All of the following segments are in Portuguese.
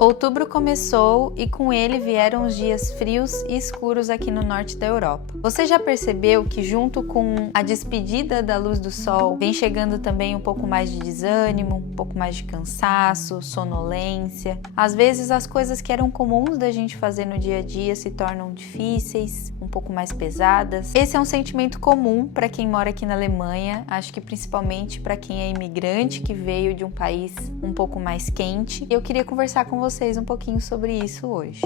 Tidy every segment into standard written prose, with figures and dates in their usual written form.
Outubro começou e com ele vieram os dias frios e escuros aqui no norte da Europa. Você já percebeu que junto com a despedida da luz do sol, vem chegando também um pouco mais de desânimo, um pouco mais de cansaço, sonolência? Às vezes as coisas que eram comuns da gente fazer no dia a dia se tornam difíceis, um pouco mais pesadas. Esse é um sentimento comum para quem mora aqui na Alemanha, acho que principalmente para quem é imigrante que veio de um país um pouco mais quente. Eu queria conversar com vocês um pouquinho sobre isso hoje.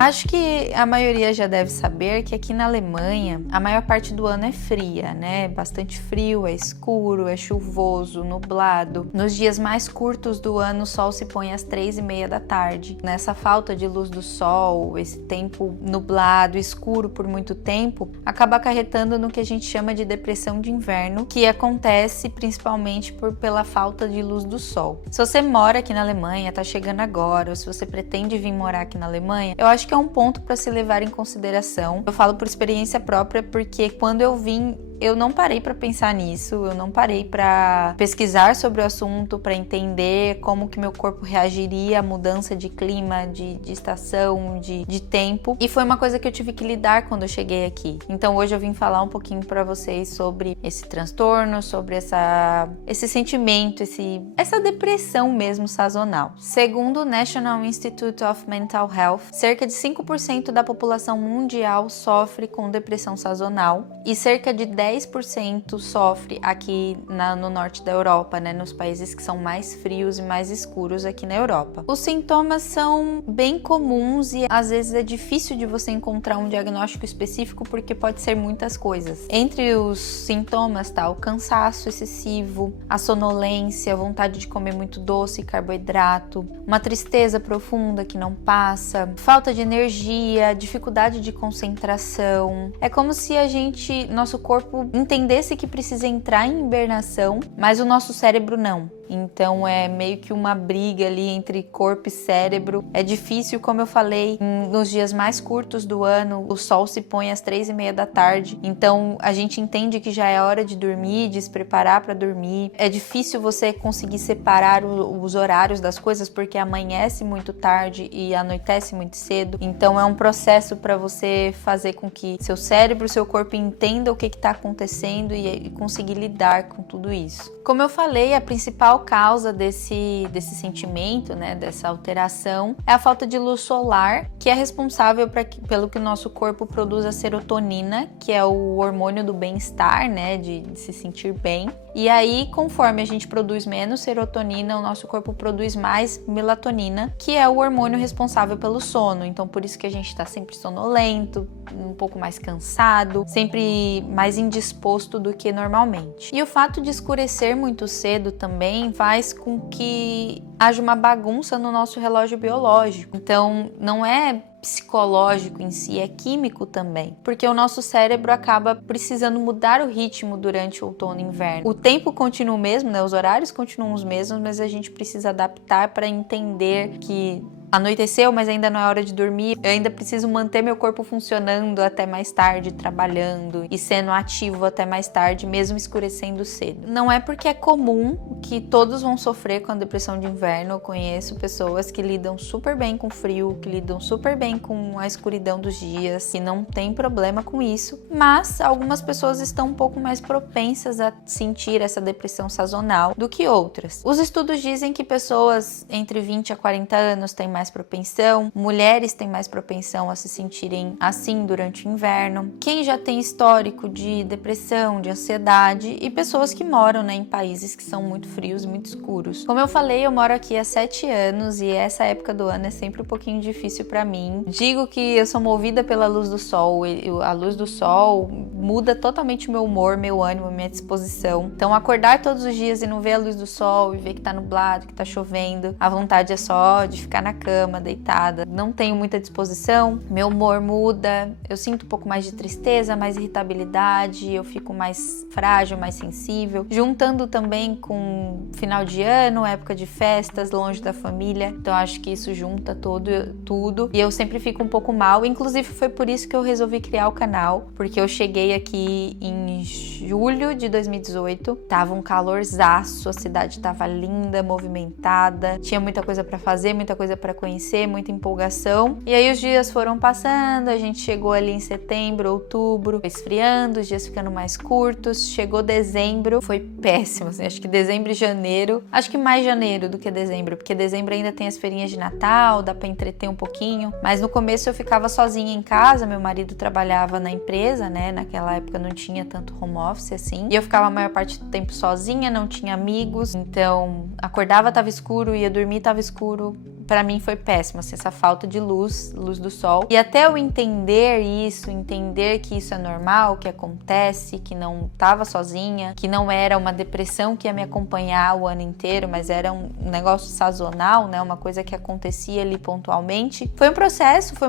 Acho que a maioria já deve saber que aqui na Alemanha a maior parte do ano é fria, né? Bastante frio, é escuro, é chuvoso, nublado. Nos dias mais curtos do ano o sol se põe às 3:30 da tarde. Nessa falta de luz do sol, esse tempo nublado, escuro por muito tempo, acaba acarretando no que a gente chama de depressão de inverno, que acontece principalmente pela falta de luz do sol. Se você mora aqui na Alemanha, tá chegando agora, ou se você pretende vir morar aqui na Alemanha, eu acho que é um ponto para se levar em consideração. Eu falo por experiência própria porque quando eu vim, eu não parei para pensar nisso, eu não parei para pesquisar sobre o assunto, para entender como que meu corpo reagiria à mudança de clima, de estação, de tempo. E foi uma coisa que eu tive que lidar quando eu cheguei aqui. Então hoje eu vim falar um pouquinho para vocês sobre esse transtorno, sobre esse sentimento, essa depressão mesmo sazonal. Segundo o National Institute of Mental Health, cerca de 5% da população mundial sofre com depressão sazonal e cerca de 10% sofre aqui no norte da Europa, né, nos países que são mais frios e mais escuros aqui na Europa. Os sintomas são bem comuns e às vezes é difícil de você encontrar um diagnóstico específico porque pode ser muitas coisas. Entre os sintomas tá o cansaço excessivo, a sonolência, a vontade de comer muito doce e carboidrato, uma tristeza profunda que não passa, falta de energia, dificuldade de concentração. É como se nosso corpo entendesse que precisa entrar em hibernação, mas o nosso cérebro não. Então é meio que uma briga ali entre corpo e cérebro. É difícil, como eu falei, nos dias mais curtos do ano, o sol se põe às 3:30 da tarde. Então a gente entende que já é hora de dormir, de se preparar para dormir. É difícil você conseguir separar os horários das coisas porque amanhece muito tarde e anoitece muito cedo. Então é um processo para você fazer com que seu cérebro, seu corpo entenda o que está acontecendo e conseguir lidar com tudo isso. Como eu falei, a principal causa desse sentimento, né, dessa alteração, é a falta de luz solar, que é responsável pelo que o nosso corpo produz a serotonina, que é o hormônio do bem-estar, né, de se sentir bem. E aí, conforme a gente produz menos serotonina, o nosso corpo produz mais melatonina, que é o hormônio responsável pelo sono. Então, por isso que a gente está sempre sonolento, um pouco mais cansado, sempre mais indisposto do que normalmente. E o fato de escurecer muito cedo também faz com que haja uma bagunça no nosso relógio biológico. Então, não é psicológico em si, é químico também, porque o nosso cérebro acaba precisando mudar o ritmo durante o outono e inverno. O tempo continua o mesmo, né? Os horários continuam os mesmos, mas a gente precisa adaptar para entender que anoiteceu, mas ainda não é hora de dormir. Eu ainda preciso manter meu corpo funcionando até mais tarde, trabalhando e sendo ativo até mais tarde, mesmo escurecendo cedo. Não é porque é comum que todos vão sofrer com a depressão de inverno. Eu conheço pessoas que lidam super bem com frio, que lidam super bem com a escuridão dos dias, que não tem problema com isso, mas algumas pessoas estão um pouco mais propensas a sentir essa depressão sazonal do que outras. Os estudos dizem que pessoas entre 20 a 40 anos têm mais propensão, mulheres têm mais propensão a se sentirem assim durante o inverno, quem já tem histórico de depressão, de ansiedade e pessoas que moram, né, em países que são muito frios e muito escuros. Como eu falei, eu moro aqui há 7 anos e essa época do ano é sempre um pouquinho difícil para mim. Digo que eu sou movida pela luz do sol, a luz do sol muda totalmente o meu humor, meu ânimo, minha disposição. Então acordar todos os dias e não ver a luz do sol e ver que tá nublado, que tá chovendo, a vontade é só de ficar na cama, deitada. Não tenho muita disposição, meu humor muda, eu sinto um pouco mais de tristeza, mais irritabilidade, eu fico mais frágil, mais sensível. Juntando também com final de ano, época de festa, festas, longe da família. Então acho que isso junta tudo. E eu sempre fico um pouco mal. Inclusive foi por isso que eu resolvi criar o canal, porque eu cheguei aqui em julho de 2018. Tava um calorzaço, a cidade tava linda, movimentada, tinha muita coisa pra fazer, muita coisa pra conhecer, muita empolgação. E aí os dias foram passando, a gente chegou ali em setembro, outubro, esfriando, os dias ficando mais curtos. Chegou dezembro, foi péssimo, assim, acho que dezembro e janeiro, acho que mais janeiro do que dezembro, porque dezembro ainda tem as feirinhas de Natal, dá pra entreter um pouquinho, mas no começo eu ficava sozinha em casa, meu marido trabalhava na empresa, né, naquela época não tinha tanto home office assim, e eu ficava a maior parte do tempo sozinha, não tinha amigos, então acordava, tava escuro, ia dormir, tava escuro. Pra mim foi péssimo, assim, essa falta de luz do sol. E até eu entender isso, entender que isso é normal, que acontece, que não tava sozinha, que não era uma depressão que ia me acompanhar o ano inteiro, mas era um negócio sazonal, né? Uma coisa que acontecia ali pontualmente. Foi um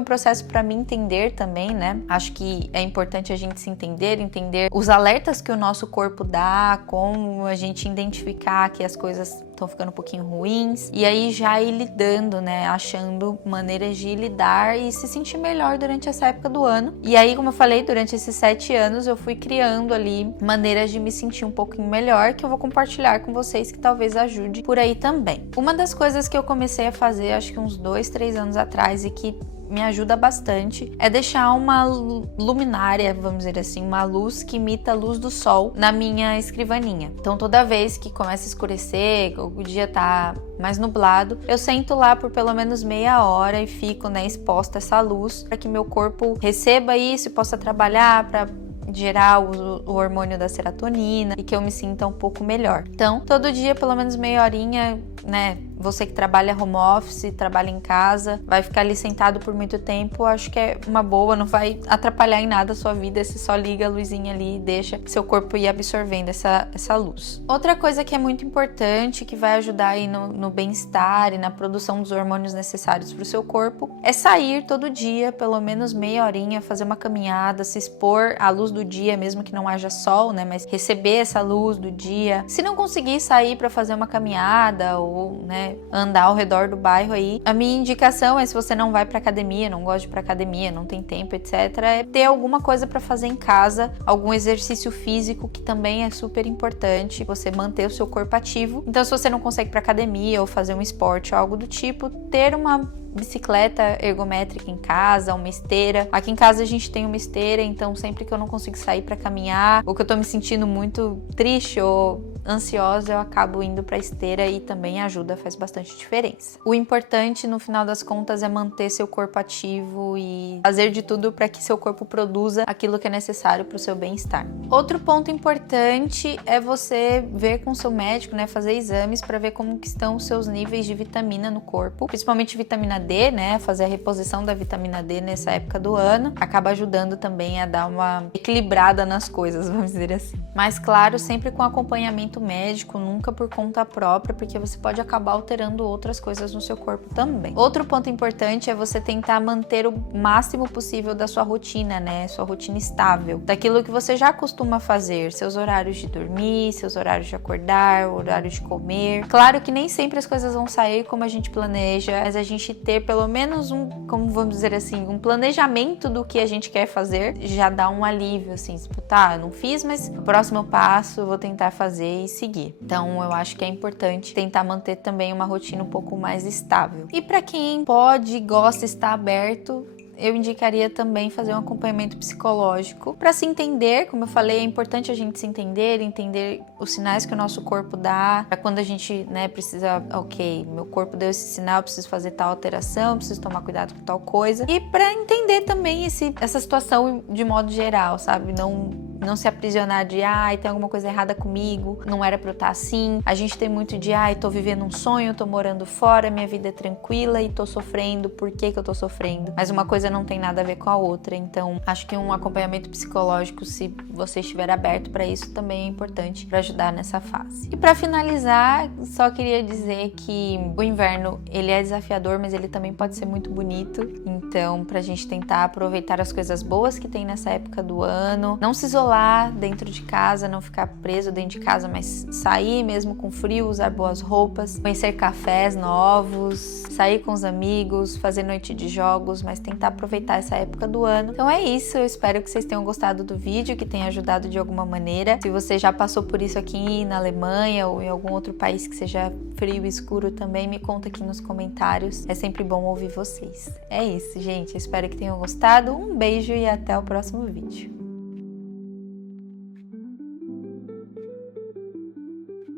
processo pra mim entender também, né? Acho que é importante a gente se entender os alertas que o nosso corpo dá, como a gente identificar que as coisas estão ficando um pouquinho ruins, e aí já ir lidando, né, achando maneiras de lidar e se sentir melhor durante essa época do ano. E aí, como eu falei, durante esses 7 anos eu fui criando ali maneiras de me sentir um pouquinho melhor, que eu vou compartilhar com vocês, que talvez ajude por aí também. Uma das coisas que eu comecei a fazer, acho que uns 2, 3 anos atrás, e que me ajuda bastante, é deixar uma luminária, vamos dizer assim, uma luz que imita a luz do sol na minha escrivaninha. Então toda vez que começa a escurecer, o dia tá mais nublado, eu sento lá por pelo menos meia hora e fico, né, exposta a essa luz, para que meu corpo receba isso e possa trabalhar para gerar o hormônio da serotonina e que eu me sinta um pouco melhor. Então, todo dia, pelo menos meia horinha, né? Você que trabalha home office, trabalha em casa, vai ficar ali sentado por muito tempo, acho que é uma boa, não vai atrapalhar em nada a sua vida, você só liga a luzinha ali e deixa seu corpo ir absorvendo essa luz. Outra coisa que é muito importante, que vai ajudar aí no bem-estar e na produção dos hormônios necessários para o seu corpo, é sair todo dia, pelo menos meia horinha, fazer uma caminhada, se expor à luz do dia, mesmo que não haja sol, né, mas receber essa luz do dia. Se não conseguir sair para fazer uma caminhada ou, né, andar ao redor do bairro aí, a minha indicação é, se você não vai pra academia, não gosta de ir pra academia, não tem tempo, etc, é ter alguma coisa pra fazer em casa, algum exercício físico, que também é super importante, você manter o seu corpo ativo. Então, se você não consegue ir pra academia ou fazer um esporte ou algo do tipo, ter uma bicicleta ergométrica em casa, uma esteira. Aqui em casa a gente tem uma esteira, então sempre que eu não consigo sair para caminhar, ou que eu tô me sentindo muito triste ou ansiosa, eu acabo indo pra esteira e também ajuda, faz bastante diferença. O importante, no final das contas, é manter seu corpo ativo e fazer de tudo para que seu corpo produza aquilo que é necessário para o seu bem-estar. Outro ponto importante é você ver com o seu médico, né, fazer exames para ver como que estão os seus níveis de vitamina no corpo, principalmente vitamina D, né, fazer a reposição da vitamina D nessa época do ano, acaba ajudando também a dar uma equilibrada nas coisas, vamos dizer assim. Mas claro, sempre com acompanhamento médico, nunca por conta própria, porque você pode acabar alterando outras coisas no seu corpo também. Outro ponto importante é você tentar manter o máximo possível da sua rotina, né, sua rotina estável, daquilo que você já costuma fazer, seus horários de dormir, seus horários de acordar, horário de comer. Claro que nem sempre as coisas vão sair como a gente planeja, mas a gente ter pelo menos como vamos dizer assim, um planejamento do que a gente quer fazer, já dá um alívio, assim, tipo, tá, eu não fiz, mas o próximo passo eu vou tentar fazer e seguir. Então eu acho que é importante tentar manter também uma rotina um pouco mais estável. E para quem pode e gosta, está aberto, eu indicaria também fazer um acompanhamento psicológico para se entender. Como eu falei, é importante a gente se entender os sinais que o nosso corpo dá, para quando a gente, né, precisa, ok, meu corpo deu esse sinal, eu preciso fazer tal alteração, preciso tomar cuidado com tal coisa, e para entender também essa situação de modo geral, sabe? Não se aprisionar de, tem alguma coisa errada comigo, não era pra eu estar assim. A gente tem muito de, tô vivendo um sonho, tô morando fora, minha vida é tranquila e tô sofrendo, por que eu tô sofrendo? Mas uma coisa não tem nada a ver com a outra, então acho que um acompanhamento psicológico, se você estiver aberto para isso, também é importante para ajudar nessa fase. E para finalizar, só queria dizer que o inverno, ele é desafiador, mas ele também pode ser muito bonito, então pra gente tentar aproveitar as coisas boas que tem nessa época do ano, não se isolar isolar dentro de casa, não ficar preso dentro de casa, mas sair mesmo com frio, usar boas roupas, conhecer cafés novos, sair com os amigos, fazer noite de jogos, mas tentar aproveitar essa época do ano. Então é isso, eu espero que vocês tenham gostado do vídeo, que tenha ajudado de alguma maneira. Se você já passou por isso aqui na Alemanha ou em algum outro país que seja frio e escuro também, me conta aqui nos comentários. É sempre bom ouvir vocês. É isso, gente. Eu espero que tenham gostado. Um beijo e até o próximo vídeo.